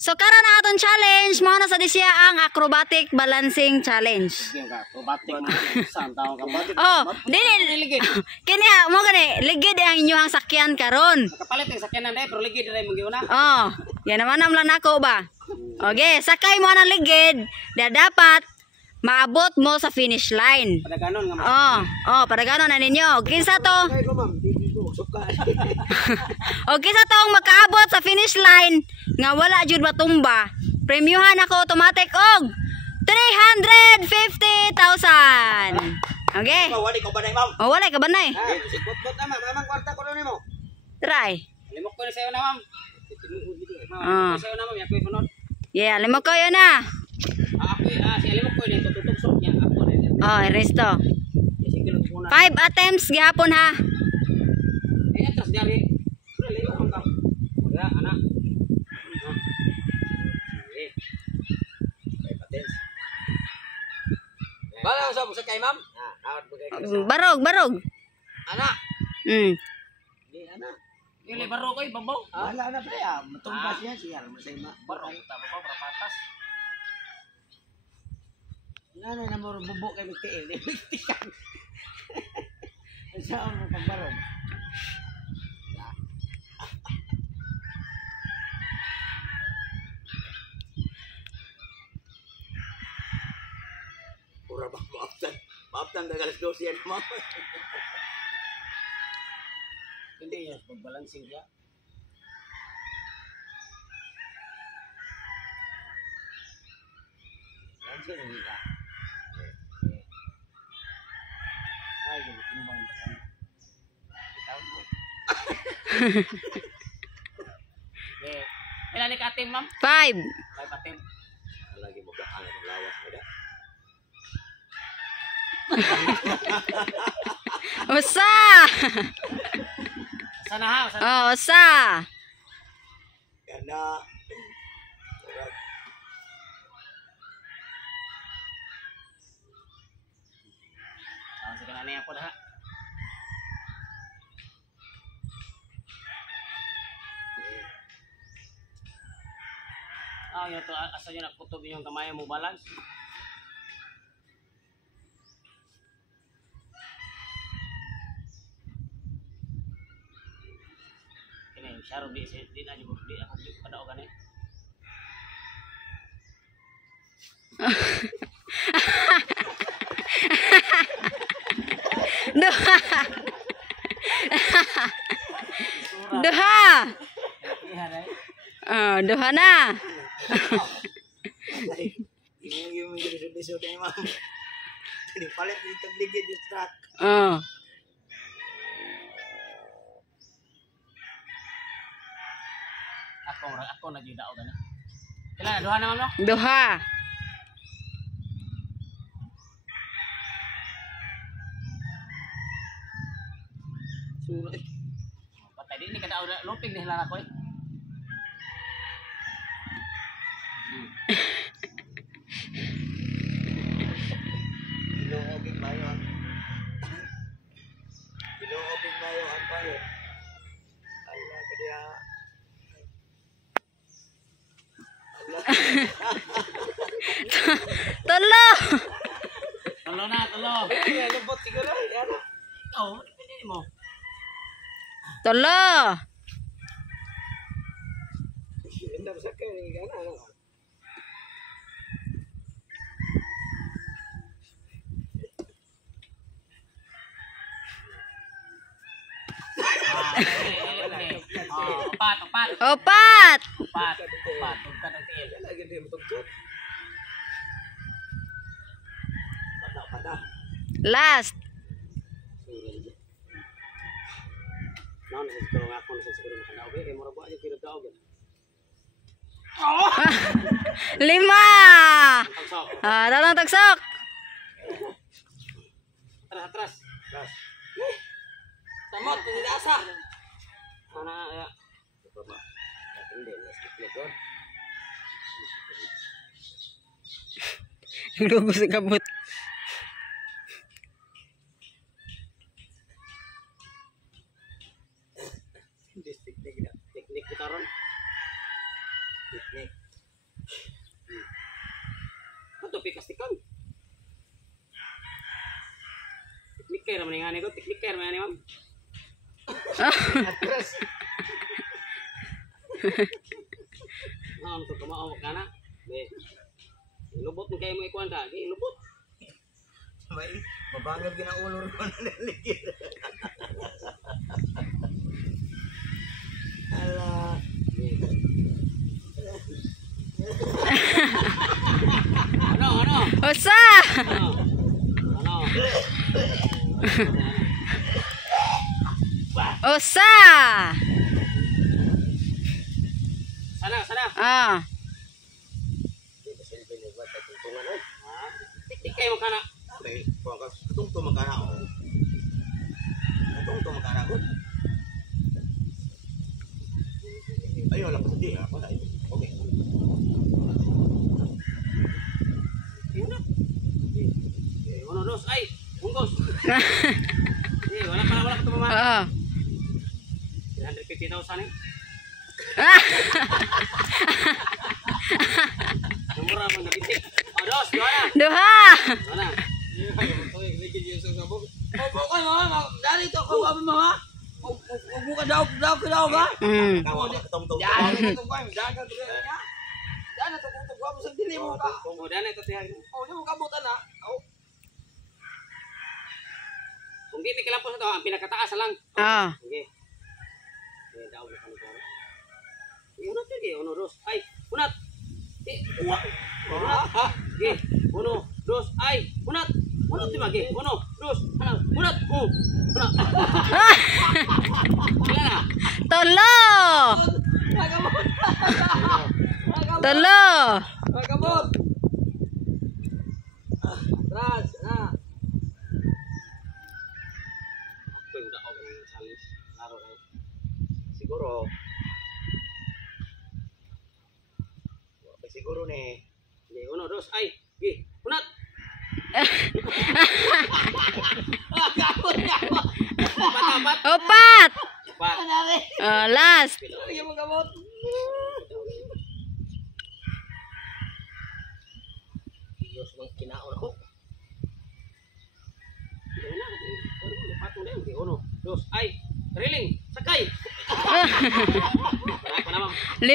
So karon ang aton challenge mo na sa disya ang acrobatic balancing challenge. Acrobatic saan tao ka batik. Oh, dili kini mo gani ligid ang inyong sakyan karon. Nakapalit ang sakyanan dai pero ligid dai mong giuna. Oh, yan naman ang nako ba. Okay, sakay mo na ligid, dapat maabot mo sa finish line. Pada ganon nga. Oh, pada ganon na ninyo. Kinsa to? Ay ko ma'am, di ko suka. O kinsa tong makaabot sa finish line nga wala jud matumba. Premyuhan ako automatic og 350,000. Okay? Wali ko ba dai ma'am? O wala ka banay. Sigbot-bot na ma'am, amang kwarta ko nimo. Try. Limok ko ni sayo na ma'am. Ah. Sayo na ma'am, yakoy punot. Yeah, limo kayo na. Siya limok ko ni tututok niya ako na. Oh, resto. Sige lang muna. 5 attempts gihapon ha. Atras dari. Leo ang ka. Wala anak. Bala sa kay ma'am? Barog. Anak. Di anak. Dili baro ko ibabaw. Wala na pre matumbas siya masay baro tama pa para patas. Nana na mo bubo kay bigtiil. Saan mo pagbarog? Pura ba maaftan dagal 12 yan mo. Hindi yan pagbalancing siya. Balancing hindi ka. Ay, hindi timbang ba kan. Bitaw mo. Ilan ni katim ma'am? 5. 5 atim. Lagi mo ang lawas mo da. Usa. Sana ha, Oh, usa. Kana. Sige na niya po ha. Yun to asa nyo nakutob yung kamay mo balance. Kini syaro di na di ako di padaw gani. Duha na. Yung lisod na ma'am. Hindi palit dito ligid yung truck. Ako na jud daw gani. Kailan duha na ma'am no? Duha. Surat. Patay di ni kada lupig ni hilala ko eh. Ilongogin mayo ang payo. Allah kaya. Allah. Tolo. Tolo na, tolo. Ay, lubot siguro. Yan. Oh, pili mo. Tolo. Hindi sa kanya ni gana. Opat. Last. Lima. Tatang tagsok. Atras. Samot, hindi asa. Mana ya? Coba. Hindi, skip ko. Lugo sa kabut. Teknik kita ron. Teknik. Ito, pikastikan. Teknik care man nga ko, teknik care man ma'am. Atras. Untuk kumao ka na. Be. Lubot mo kayo mo ikuan ka. Di lubot. May mabangag ginaulo ko na ligid. Ala. Ano? Usa! Ano? Usa! Sana. Ah. Teknik kayo mo ka na. May pangkas tungto magana ako. Tungto magana ko. Ayo lang hindi ako na. Okay. Uno, dos, ay! Bungkos! Wala ka ito mama. Oo. 350,000 eh. Ah! Mura mo na bintik. O, dos, doon na. Duha! Doon na. Bukan mama, dari to ko abi mama. Bukan daw ba? Mm. Kamu tungto. Ya, Jangan to ko, jangan to ya. Jangan to ko mo sa dili mo ka. Kemudian ito tiyan. Oh, di mo kabutan na. Oh. Kung di kilampos ito, ang pinakataas lang. Ah. Sige. Daw na kami karo. Unat sige, uno, dos, ay, unat. Uwak. Unat. Sige, uno, dos, ay, unat. Unat di ba? Sige, uno, dos, ano, unat. Unat. Wala na. Tolo! Nagamot. Tolo! Nagamot. Ras, na. Ako yung dao ng challenge. Laro kayo. Siguro. Siguro ni. Sige, uno, dos, ay, sige, unat. Apat. Opat! Apat. Last! Lagi mo gamot. Diyos mong kinaon ako. Uno, dos, ay, riling, sakay. Apa nama? 5!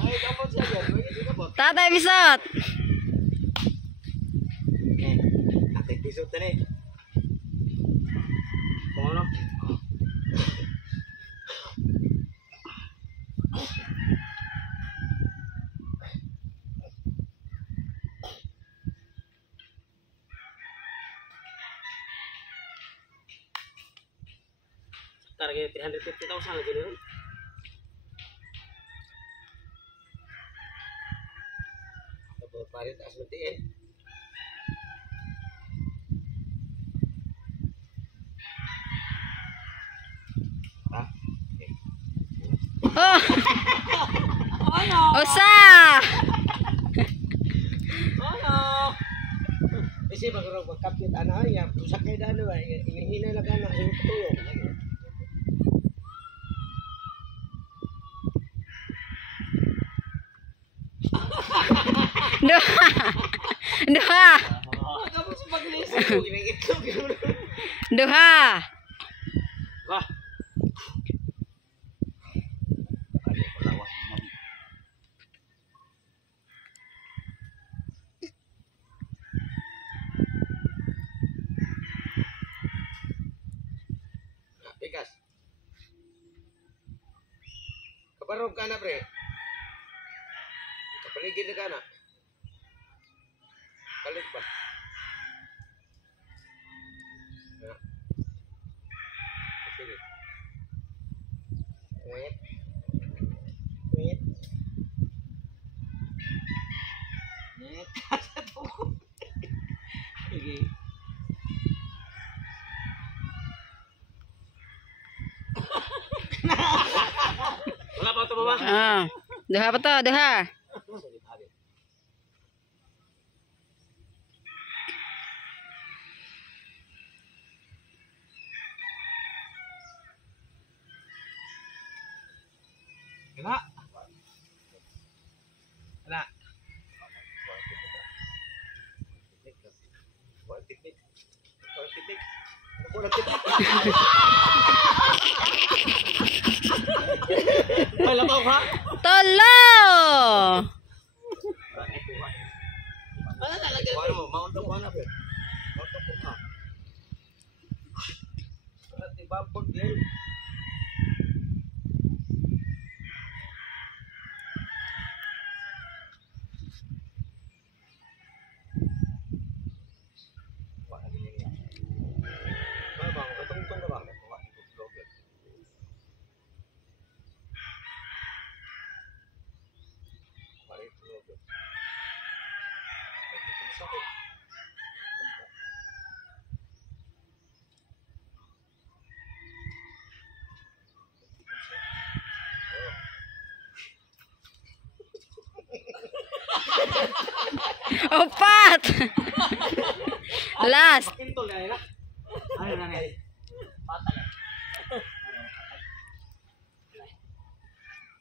Ay, gamot siya yan. Ay, gamot. Tatay Bisot! Ate pisot na eh. Kung ano? Target 350,000 lagi nih. Tapos parit as mati eh. Ha? Oh! Usa! Ano? Kasi magkaroon magkapit ano yan. Sakay na ano eh. Hinahinay lang ka na. Yung tutulong. Duha! Duha! Tapos pag-inis. Duha! Wah, Bigas. Kabarog ka na pre. Kapaligid na ka na. Balik ba? Ya. Sige. Wait. Wait. Wait. Sige. wala pa ito mama. Ah. Duha pa to, duha. Kena. Na. Wala pa ha? Tolo! Ano talaga? Ano mo? Mount up na ba? Mount up na. At ibabag din. Opat! Last. Pinto na yan. Ano na yan? Patay.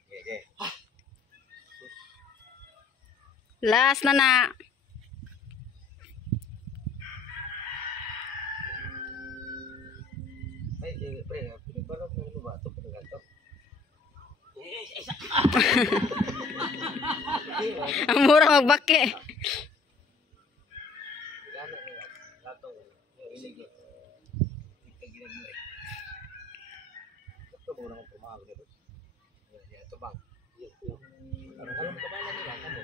Okay. Last na na. Ay, pre, pinagbarap mo ito ba? Ito pa ito. Ang mura magbake. Gana nila. Latong. Sige. Tignan mo eh. Ito mo nang pumawag nito. Ito bang. Alam mo kabala nila kamo.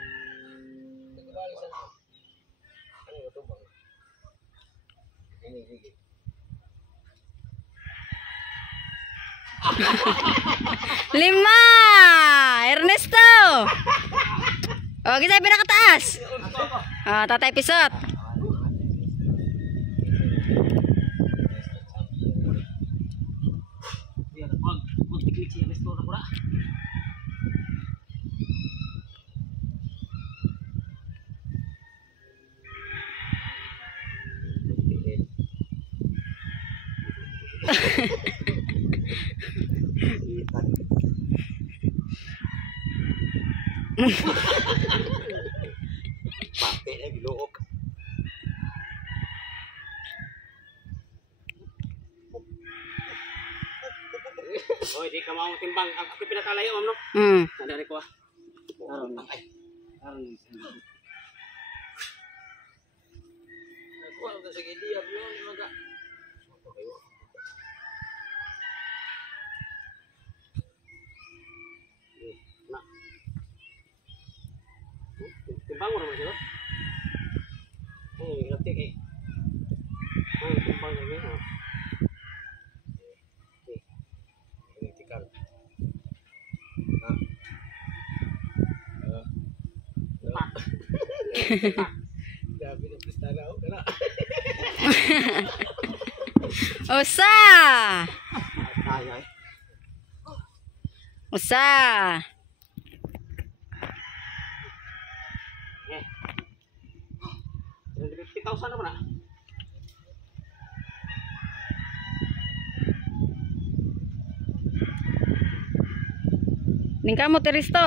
Nagkabali sa. Ano ito bang? Sige. 5! Ernesto! O, gisay pinakataas. Tatay Pisot. Pag-tiklik siya restore ko na. Pate na giluok. Oy, di ka maong timbang. Ako pinakalayo, ma'am, no? Nandari ko ah. Ay. Ako ang sige dia bro, mga. Na. Timbang mo naman siya. Oh, grabe kay. Ay, timbang lagi. Tikal. Grabe na pista na ako kana. Usa! Ay. Usa! Eh. 50,000 na ba na? Ning kamo Teristo.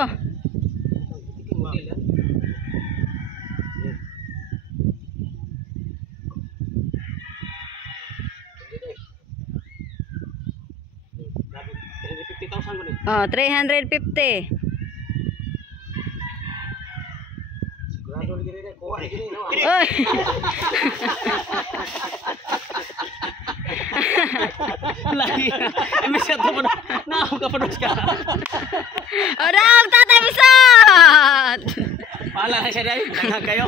Grabe, 50,000 mo din. 350. Sigurado lagi rin kuha ni gini no. Oy! Lagi. Imbes ka to na. Naam ka pa ka. Odang Tatay Pisot! Pala na siya dahil. Nagag kayo.